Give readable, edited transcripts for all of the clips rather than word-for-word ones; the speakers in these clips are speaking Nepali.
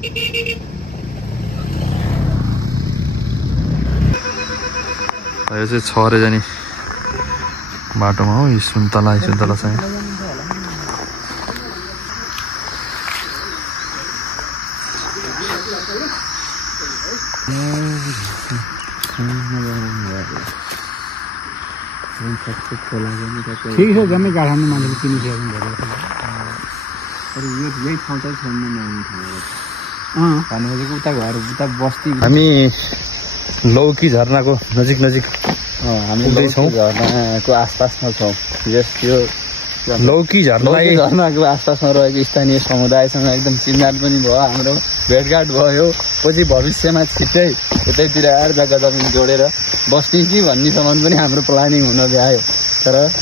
यो चाहिँ छरे जाने बाटोमा हो। सुन्तला चाहिँ ठीक छ जम्मै काठमाडौँ मान्छेले किनिसक्यो यही ठाउँ चाहिँ छोड्नु भनेको उता घर उता बस्ती। हामी लौकी झरनाको नजिक हामी झरनाको आसपासमा छौँ। यस त्यो लौकी झरनाको आसपासमा रहेको स्थानीय समुदायसँग एकदम चिन्जान पनि भयो, हाम्रो भेटघाट भयो। पछि भविष्यमा छिट्टै यतैतिर आएर जग्गा जमिन जोडेर बस्ने कि भन्नेसम्म पनि हाम्रो प्लानिङ हुन भ्यायो। तर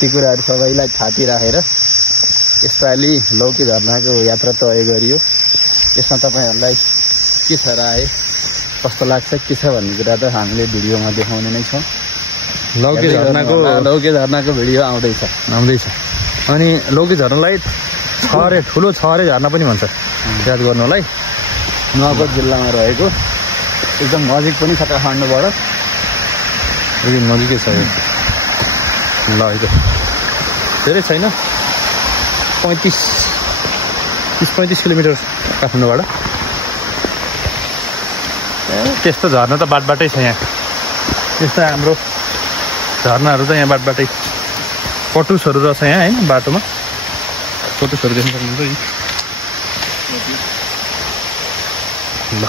ती कुराहरू सबैलाई छाती राखेर यसपालि लौकी झरनाको यात्रा तय गरियो। यसमा तपाईँहरूलाई के छ राय, कस्तो लाग्छ, के छ भन्ने कुरा त हामीले भिडियोमा देखाउने नै छौँ। लौकी झरनाको भिडियो आउँदैछ। अनि लौकी झरनालाई ठुलो छहरे झरना पनि भन्छ, याद गर्नु होला है। नुवाकोट जिल्लामा रहेको एकदम नजिक पनि छ काठमाडौँबाट, एकदम नजिकै छ। ल यो धेरै छैन, 30-35 किलोमिटर काठमाडौँबाट। त्यस्तो झरना त बाटबाटै छ यहाँ। त्यस्तो हाम्रो झरनाहरू त यहाँ बाटबाटै। कटुसहरू रहेछ यहाँ होइन, बाटोमा कटुसहरू देख्न सक्नुहुन्छ है। ल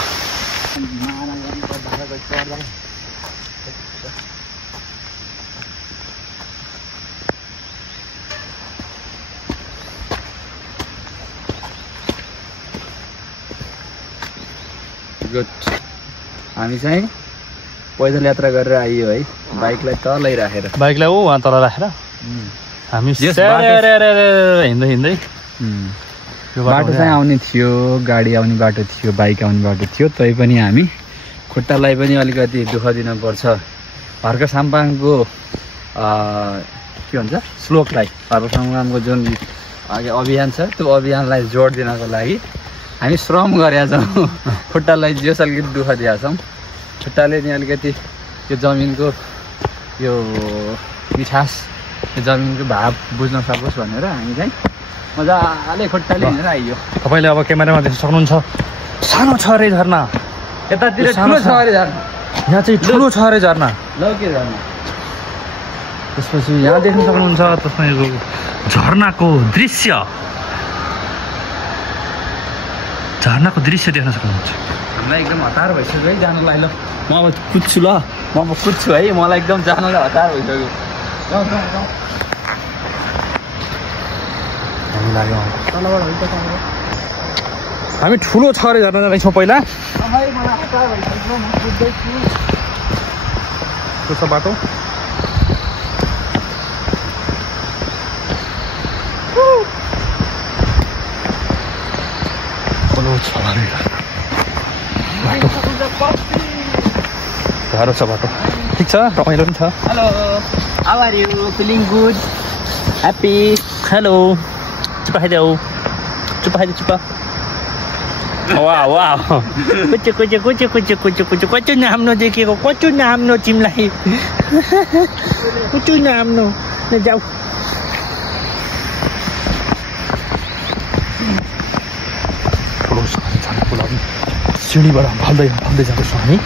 गुड। हामी चाहिँ पैदल यात्रा गरेर आइयो है, बाइकलाई तलै राखेर। बाइकलाई वहाँ तल राखेर हामी हिँड्दै बाटो चाहिँ आउने थियो, गाडी आउने बाटो थियो, बाइक आउने बाटो थियो। तै पनि हामी खुट्टालाई पनि अलिकति दुःख दिनुपर्छ। हर्क साम्पाङको के भन्छ श्लोकलाई, हर्क साम्पाङको जुन अभियान छ त्यो अभियानलाई जोड दिनको लागि हामी श्रम गरेका छौँ। खुट्टालाई जस अलिकति दुःख दिएका छौँ। खुट्टाले नि अलिकति यो जमिनको यो मिठास, यो जमिनको भाव बुझ्न सकोस् भनेर हामी चाहिँ मजाले खुट्टाले हिँडेर आइयो। तपाईँले अब क्यामेरामा देख्न सक्नुहुन्छ सानो छहरे झरना, यतातिर ठुलो छहरे झरना, यहाँ चाहिँ ठुलो छहरे झरना, लौकी झरना। त्यसपछि यहाँ देख्न सक्नुहुन्छ तपाईँको झरनाको दृश्य, झरनाको दृश्य देख्न सक्नुहुन्छ। हामीलाई एकदम हतार भइसक्यो है जानलाई। ल म अब कुद्छु, ल म अब कुद्छु है, मलाई एकदम जानलाई हतार भइसक्यो। हामी ठुलो छहरे झरना जाँदैछौँ पहिला। कस्तो बाटो बाटो गाह्रो छ बाटो। ठिक छ, रमाइलो पनि छ। Hello, how are you? Feeling good, happy? Hello, चुपा खाइदेऊ, चुपा खाइदे, चुपा। वाह वाह, कचो नाम्नो देखेको, कचो नाम्नो तिमीलाई, कचो नाम्नो। जाऊ सिँढीबाट फल्दै जाँदैछौँ हामी।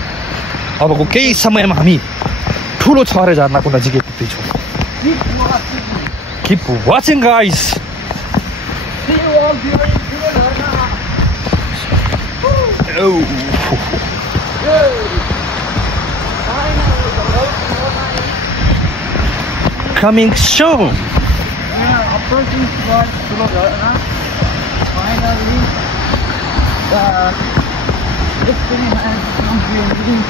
अबको केही समयमा हामी ठुलो छहरे झरनाको नजिकै पुग्दैछौँ। Keep watching guys. Coming soon. Approaching towards Tulo Jharna. Finally, the experiment has completed.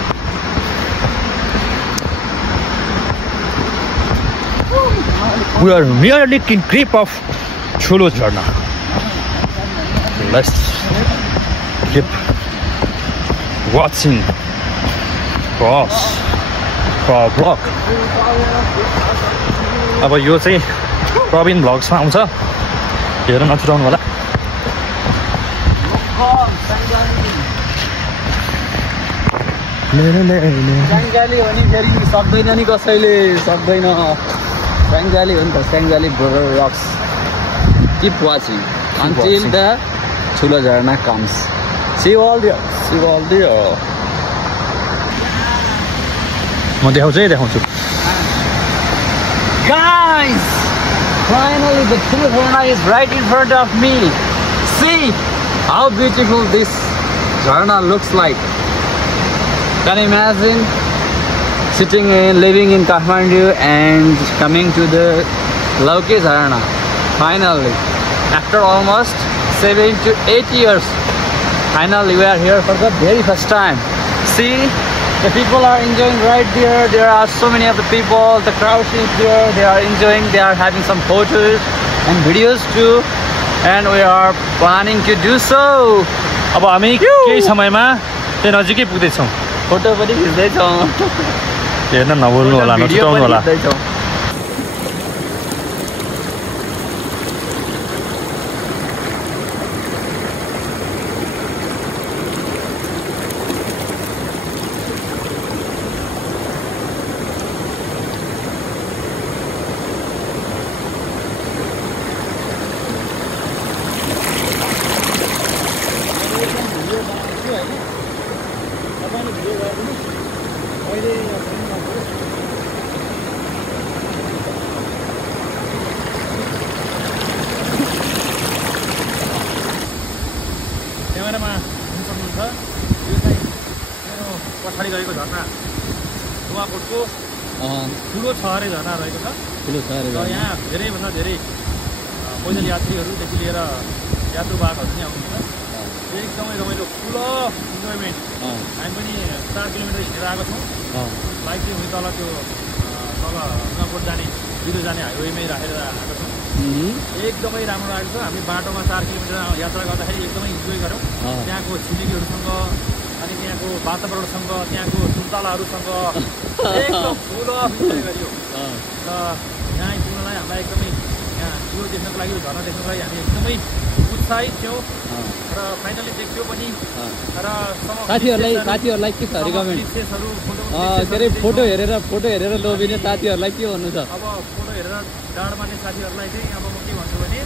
We are nearly in grip of Tulo Jharna. Let's keep watching cross for vlog. अब यो चाहिँ प्रवीण भ्लग्समा आउँछ, हेरेर नछुटाउनु होला। स्याङ्जाली भनिखेरि सक्दैन नि कसैले सक्दैन स्याङ्जाली हो नि त स्याङ्जाली border rocks keep watching until the ठुलो झरना comes see all the म देखाउँछु guys finally the ठुलो झरना is right in front of me see how beautiful this Jharna looks like. Can you imagine living in Kathmandu and coming to the Lauke Jharna? Finally, after almost 7 to 8 years, finally we are here for the very first time. See, the people are enjoying right there. There are so many of the people. The crowd is there. They are enjoying. They are having some photos and videos too. And we are planning to do so. अब हामी केही समयमा त्यो नजिकै पुग्दैछौँ फोटो पनि खिच्दैछौँ हेर्न नभुल्नु होला नछुटाउनु होला क्यामेरामा हेर्नु सक्नुहुन्छ यो चाहिँ मेरो पछाडि रहेको झरना नुवाकोटको ठुलो छ अरे झरना रहेको छ र यहाँ धेरैभन्दा धेरै पैदल यात्रीहरूदेखि लिएर यात्रुवाहकहरू पनि आउनुहुन्छ एकदमै रमाइलो ठुलो इन्जोयमेन्ट हामी पनि 4 किलोमिटर हिँडेर आएको छौँ बाइक चाहिँ उनी तल त्यो तल नुवाकोट जाने बिदो जाने हाइवेमै राखेर आएको छौँ एकदमै राम्रो लागेको छ हामी बाटोमा 4 किलोमिटर यात्रा गर्दाखेरि एकदमै इन्जोय गऱ्यौँ त्यहाँको छिमेकीहरूसँग अनि त्यहाँको वातावरणसँग त्यहाँको सुन्तलाहरूसँग एकदम ठुलो इन्जोय गरियो र यहाँ आइपुग्नलाई हामीलाई एकदमै यहाँ यो देख्नको लागि यो झरना देख्नको लागि हामी एकदमै उत्साहित थियौँ र फाइनली देख्यौँ पनि र साथीहरूलाई के छ रिकमेन्ड के अरे फोटो हेरेर लोभिने साथीहरूलाई के भन्नु छ अब फोटो हेरेर डाँड मार्ने साथीहरूलाई चाहिँ अब म के भन्छु भने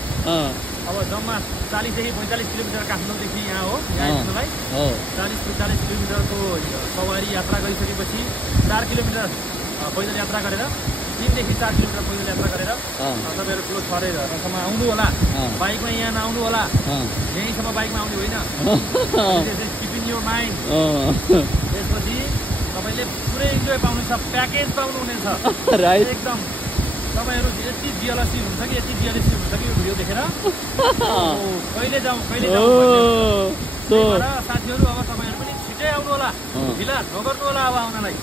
अब जम्मा 40 देखि 45 किलोमिटर काठमाडौँदेखि यहाँ हो यहाँ आइपुग्नलाई 40-45 किलोमिटरको सवारी यात्रा गरिसकेपछि 4 किलोमिटर पैदल यात्रा गरेर 3 देखि 4 किलोमिटर पैदल यात्रा गरेर तपाईँहरू ठुलो छरे झरनासम्म आउनु होला बाइकमा यहाँ नआउनु होला यहीँसम्म बाइकमा आउने होइन किपिङ योर माइन्ड त्यसपछि तपाईँले पुरै इन्जोय पाउनुहुन्छ प्याकेज पाउनुहुनेछ एकदम तपाईँहरू यति जिएलसी हुन्छ कि यो भिडियो देखेर कहिले जाउँ साथीहरू अब तपाईँहरू पनि छिटै आउनु होला ढिला नगर्नु होला अब आउनलाई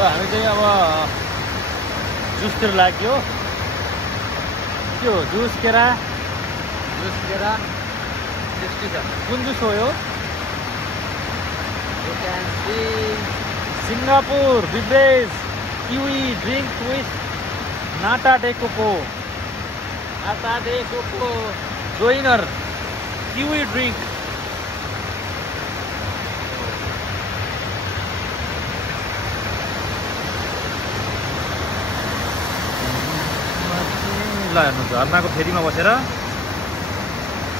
हामी चाहिँ अब जुसतिर लाग्यो त्यो जुस केरा टेस्टी छ कुन जुस हो यो Singapore beverage kiwi drink with nata de coco जोइनर किवी ड्रिङ्क ल हेर्नु झर्नाको फेरीमा बसेर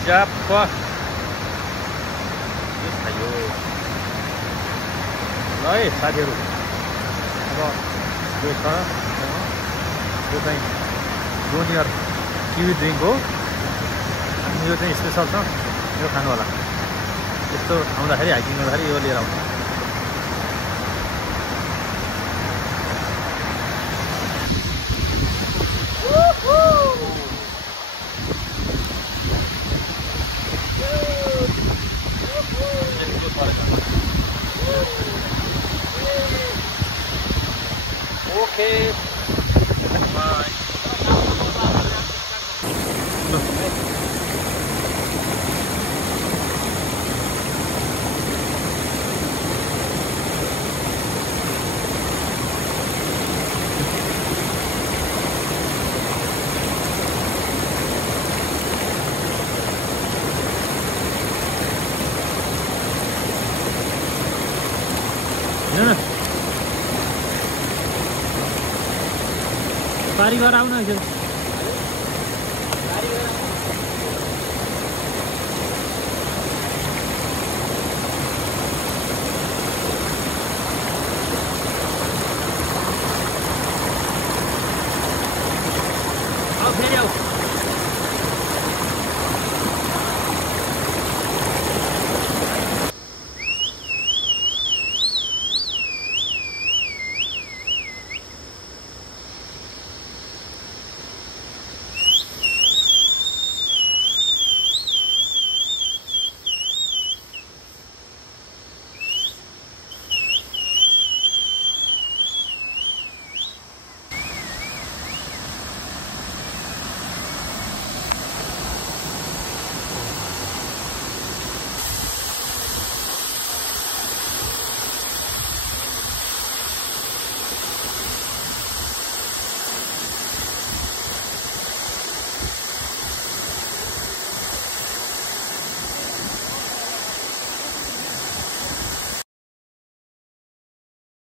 च्याप खायो ल है साथीहरू अब यो छ यो चाहिँ जोनियर किवी ड्रिङ्क हो अनि यो चाहिँ स्पेसल छ यो खानु होला यस्तो आउँदाखेरि हाइकिङ गर्दाखेरि यो लिएर आउँछ Okay. Bye. बारी घर आउन